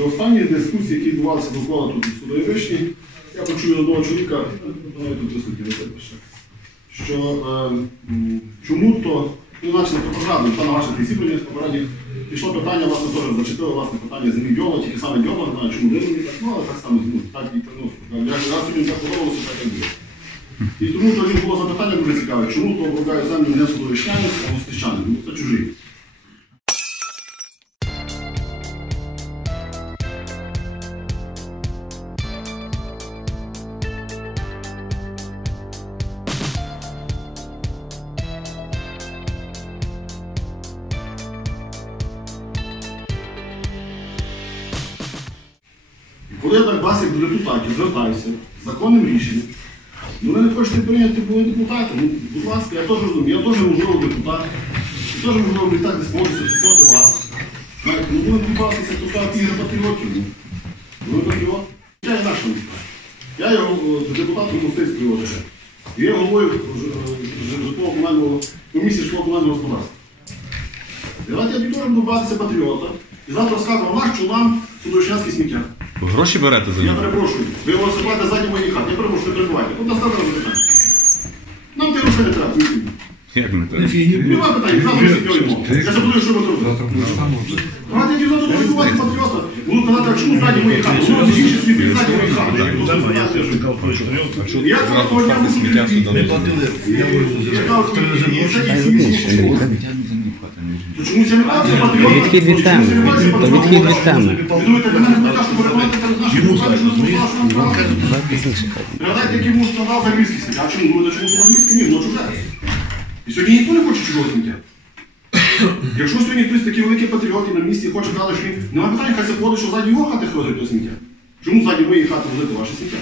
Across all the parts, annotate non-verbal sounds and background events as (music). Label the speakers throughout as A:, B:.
A: Вже останні дискусії, які відбувалися довкола тут у судовій вишні, я почув одного чоловіка, ну, тут присутні Василь що е, чому то, ну, наче не пропаганда, та на ваших зібраннях попередніх пішло питання, власне, теж зачепило власне питання землі Дьома, тільки саме Дьома, не чому винені так, ну, але так само, ну, так і ну, як раз собі так подобалося, так і було. І тому тоді було запитання дуже цікаве, чому то обробляє землю не судовищанець, а гостищанин, ну це чужий. Коли я так вас, як до депутатів, звертаюся з законним рішенням, ну ви не хочете прийняти були депутати, ну, будь ласка, я теж розумію, я теж можливо депутат, я теж можливо депутат десь можу супроти вас. Знаєте, ну будемо відбуватися тут так ігри патріотів. Ну, ви патріот. Я є нашим депутатом. Я є е, депутатом Мостицької ОТГ. Я головою е, ж- житлового комунального комісії житлового комунального господарства. Давайте я теж буду братися патріота. І завтра скажу, а наш чоловік судовищанський сміття.
B: Гроші берете за
A: Я
B: нього?
A: перепрошую, ви його засипаєте ззаді моєї хати. Я перепрошую, не перебувайте. От настане запитання. Нам ти грошей не треба.
B: Як не так?
A: Нема питань, завтра всі йому. Я забуду, що ви робите. Давайте я завтра буду бувати патріота. Буду казати, а чому ззаді моєї хати? Ну, ті інші сміти ззаді моєї хати. Я тут зараз. Я того дня буду
B: сміття сюди.
A: чекав, і це всі інші. То чомусь я не бачу патріота?
C: Відхід від теми.
A: Бачу
C: То
A: патріота?
C: відхід від теми.
A: Ви думаєте, що нам правда? Пригадайте, який був скандал за львівський сміття. А чому думаєте, чому саме львівський? Ні, воно чуже. І сьогодні ніхто не хоче чужого сміття. (coughs) Якщо сьогодні хтось такий великий патріот і на місці хоче казати, що він немає питання, хай це входить, що ззаді його хати ходить до сміття. Чому ззаді моєї хати возити ваше сміття?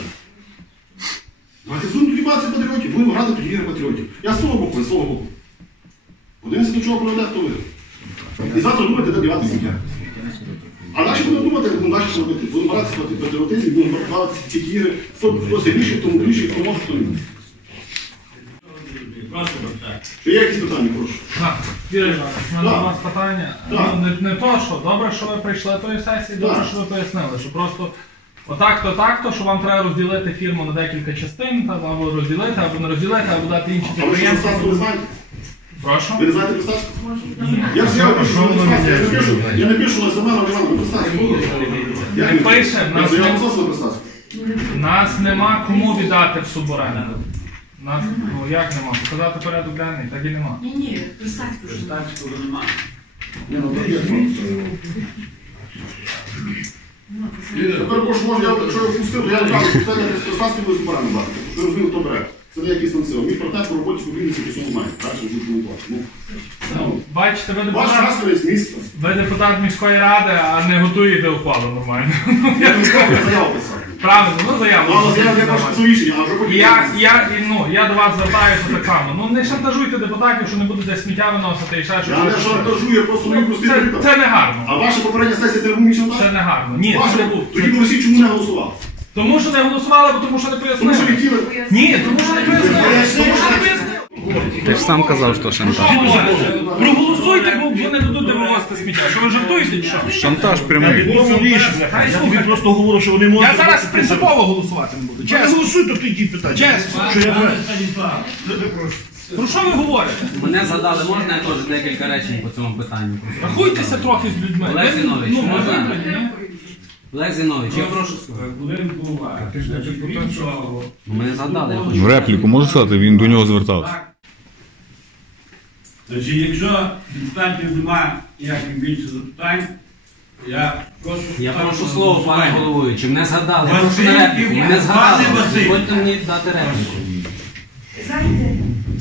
A: Давайте будемо тоді бачити патріотів, будемо грати тоді ігри патріотів. Я з свого боку, ви з боку. До чого приведе, хто виграє. І завтра думайте, де дівати сміття. А наші будемо думати, ну наші робити. Будемо гратися проти патріотизм, будемо гратися ці ігри. Хто, сильніший, хто мудріший, хто може, хто не може. Чи є якісь питання, прошу?
D: Так, Юрій Іванович, у мене
A: Так.
D: до вас питання.
A: Так.
D: Ну, не, не то, що добре, що ви прийшли тої сесії, добре,
A: Так.
D: що ви пояснили, що просто отак-то, так-то, що вам треба розділити фірму на декілька частин, або розділити, або не розділити, або дати інші
A: А ви що
D: підприємства.
A: Стаску не знаєте?
D: Прошу.
A: Ви не знаєте? Я ж я пишу, що я не пишу, я не пишу на Семена Івана, ви Я
D: Не пише,
A: Я
D: нас не-
A: Стаску.
D: Нас нема кому віддати в суборенду. Нас, ну як нема? Показати порядок денний, так і нема.
E: Ні, ні, Пристацьку ж немає.
A: Ні, ну, так є. Тепер прошу, може, я, якщо я впустив, то я не кажу, що це не Стаску буде збирати брати, що я розумію, хто бере. Це не якийсь там сила. Мій партнер по роботі в Україні цього немає. Далі буду коментувати. Ну,
D: Ну, бачите, ви
A: Ваш
D: депутат,
A: наслідець міста.
D: ви депутат міської ради, а не готуєте ухвалу нормально.
A: Я не сказав, я заяву писав.
D: Правильно, ну заяву.
A: Ну, але я не бачу це рішення, а вже потім.
D: Я, я, і, ну, я до вас звертаюся так само. Ну не шантажуйте депутатів, що не будете сміття виносити і ще щось.
A: Я не шантажую, я просто
D: Ну,
A: простий
D: це,
A: приклад.
D: це не гарно.
A: А ваша попередня сесія це був
D: Це
A: шантаж?
D: не гарно. Ні, це
A: Ваша?
D: був.
A: Тоді поясніть, чому не голосував.
D: Тому що не голосували, бо тому що не
A: Тому що
D: пояснили.
A: хотіли.
D: Ні, тому що
C: сам казав, що шантаж.
D: Проголосуйте, бо вони дадуть де виносити сміття. Що ви жартуєте чи що?
B: Шантаж прямий.
F: Я просто говорю, що вони можуть.
D: Я зараз принципово голосувати не буду.
F: Я
D: Чесно.
F: голосуй, то тоді питання.
D: Чесно.
F: Що я знаю.
D: Про що ви говорите?
G: Мене згадали, можна я теж декілька речень по цьому питанню?
D: Рахуйтеся трохи з людьми.
G: Олег
D: Ви-
G: Зінович,
D: ну,
G: можна?
D: вибрані, ні?
G: Олег Зінович, я прошу слово. Ну, Мене згадали, я хочу.
B: В репліку можу сказати, він до нього звертався.
H: Значить, якщо депутатів немає ніяких більше запитань, я прошу...
G: Я прошу слово, пане головуючи. Мене згадали. Я
H: Василь
G: прошу на репліку. Мене згадали. Дозвольте мені дати репліку.
E: Знаєте,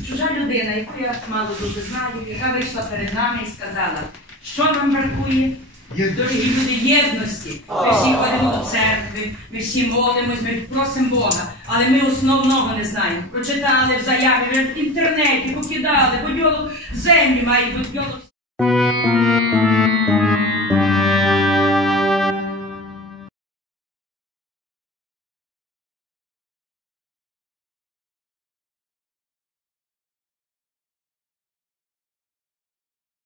E: чужа людина, яку я мало дуже знаю, яка вийшла перед нами і сказала, що нам бракує? Дорогі люди, єдності. Ми всі ходимо до церкви, ми всі молимось, ми просимо Бога, але ми основного не знаємо. Прочитали в заяві, в інтернеті, покидали, поділок землі має поділок.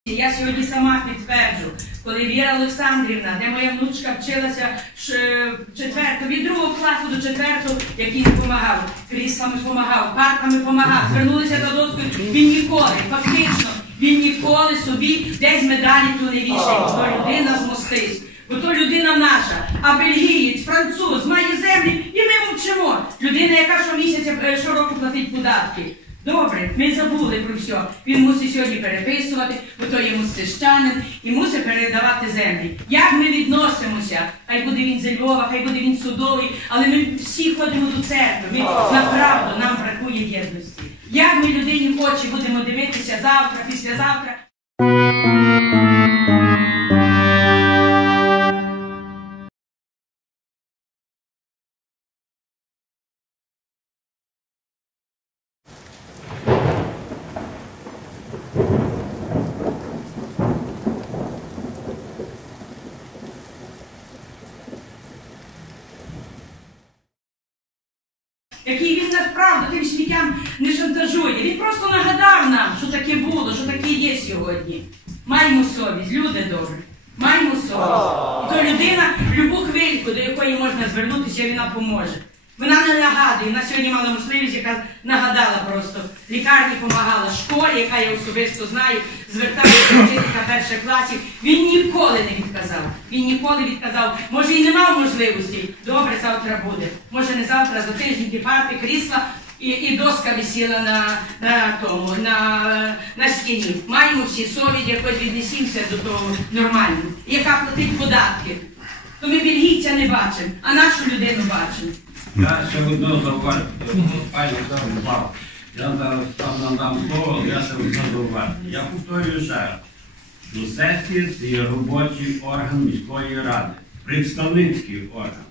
E: Я сьогодні сама підтверджу, коли Віра Олександрівна, де моя внучка вчилася четверту, від другого класу до четвертого, який допомагав, кріслами допомагав, парками допомагав, звернулися до доски, він ніколи, фактично, він ніколи собі десь медалі ту не вішає, бо людина з змостись. Бо то людина наша, а бельгієць, француз, має землі, і ми мовчимо. Людина, яка щомісяця, е, щороку платить податки. Добре, ми забули про все. Він мусить сьогодні переписувати, бо то йому мостищанин і мусить передавати землі. Як ми відносимося? Хай буде він зі Львова, хай буде він судовий, але ми всі ходимо до церкви. Ми направду нам бракує єдності. Як ми людині хоче, будемо дивитися завтра, післязавтра? Він просто нагадав нам, що таке було, що таке є сьогодні. Маємо совість, люди добрі. Маємо совість. І то людина в любу хвильку, до якої можна звернутися, вона поможе. Вона не нагадує. Вона сьогодні мала можливість, яка нагадала просто. Лікарні допомагала, школі, яка я особисто знаю, зверталася до вчителька перших класів. Він ніколи не відказав. Він ніколи відказав. Може і не мав можливості. Добре, завтра буде. Може не завтра, за тиждень ті парти, крісла і, і доска висіла на, на тому, на, на стіні. Маємо всі совість, якось віднесімося до того нормально. Яка платить податки. То ми бельгійця не бачимо, а нашу людину бачимо.
H: Я ще одне зауважу. Пані Станіслав, я зараз надам слово, я ще одне зауважу. Я повторюю ще раз, що сесія це є робочий орган міської ради, представницький орган.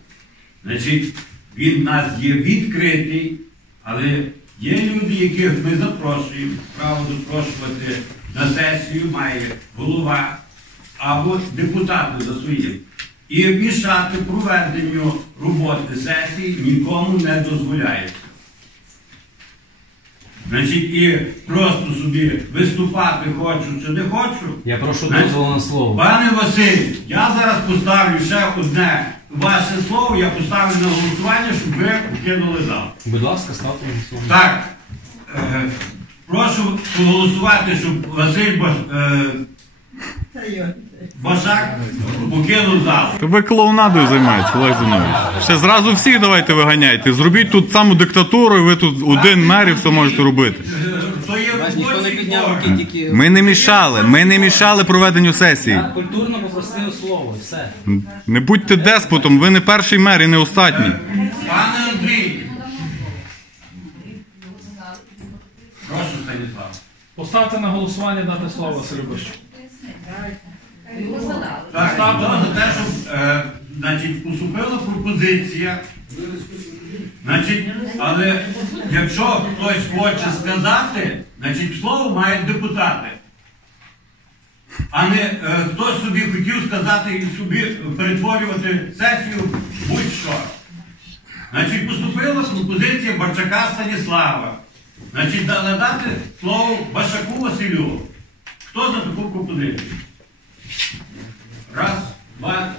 H: Значить, він в нас є відкритий, але є люди, яких ми запрошуємо, право запрошувати на сесію має голова або депутати за своїм. І мішати проведенню роботи сесії нікому не дозволяється. Значить, і просто собі виступати хочу чи не хочу.
G: Я прошу дозволу на слово.
H: Пане Василь, я зараз поставлю ще одне ваше слово, я поставлю на голосування, щоб ви кинули зал.
G: Будь ласка, ставте на слово.
H: Так, е, прошу проголосувати, щоб Василь Баш, е, Башак покинув зал.
B: Та ви клоунадою займаєтесь, Олег Зинович. Ще зразу всіх давайте виганяйте. Зробіть тут саму диктатуру, і ви тут один мер і все можете робити.
H: То є
G: ніхто не
H: робочий
G: підняв
H: орган.
G: руки, тільки
B: Ми не мішали, ми не мішали проведенню сесії.
G: Культурно попросив слово, і все.
B: Не будьте деспотом, ви не перший мер і не останній.
H: Пане Андрій. Прошу, Станіслав.
D: Поставте на голосування дати слово Василю Бощуку.
H: За те, щоб е, значить, поступила пропозиція. Значить, але якщо хтось хоче сказати, значить слово мають депутати. А не е, хтось собі хотів сказати і собі перетворювати сесію будь-що. Значить, поступила пропозиція Барчака Станіслава. Значить, да- надати слово Башаку Василю. Хто за таку пропозицію? Раз, два,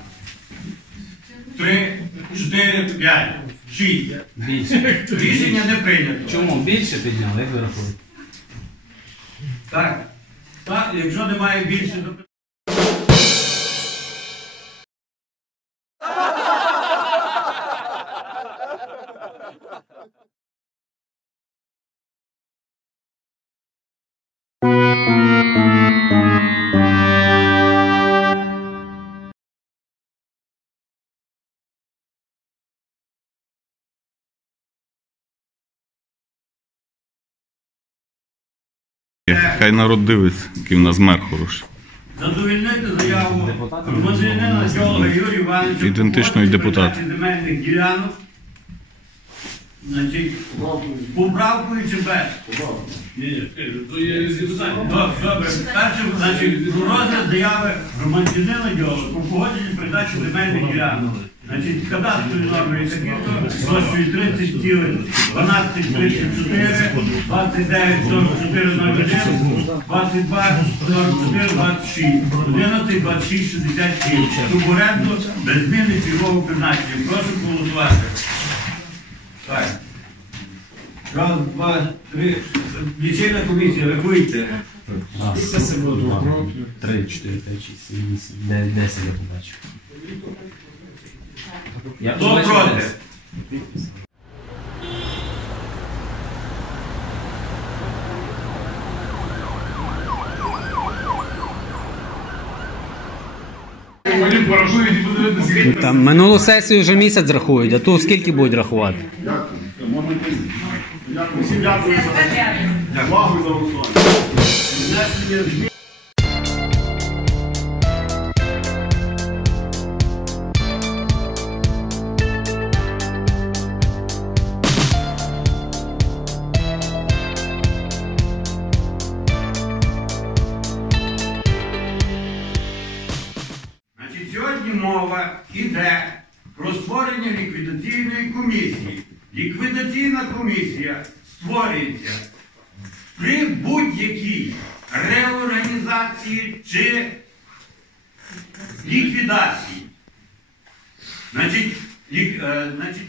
H: три, чотири, п'ять, шість.
G: Більше.
H: Рішення не прийнято.
G: Чому? Більше підняли, як ви рахуєте?
H: Так. Так, якщо немає більше, то.
B: Хай народ дивиться, який в нас мер хороший.
H: Задовільнити заяву громадянина Жолга Юрія Івановича
B: Ідентичного депутата.
H: земельних ділянок. Значить, поправкою чи без? Ні, то є Добре, добре. Перше, значить, про розгляд заяви громадянина Дьола про погодження передачі земельних ділянок. Значить, кадастрові номери такі, площею 30 цілих, 12 34, 29 44 01, 22 44 26, 11 26 67. Суборенду без зміни цільового призначення. Прошу голосувати. Так. Раз, два, три. Лічильна комісія, рахуйте.
G: Три, чотири, п'ять, шість, сім, вісім, дев'ять, десять я побачив. Я
H: Хто
G: побачив
H: проти?
G: десять.
A: Вони порахують скільки
C: Там минулу сесію вже місяць рахують, а то скільки будуть рахувати?
A: Дякую. Йти. Дякую. За увагу за голосування.
H: Йде про створення ліквідаційної комісії. Ліквідаційна комісія створюється при будь-якій реорганізації чи ліквідації. Значить, лік- е, значить,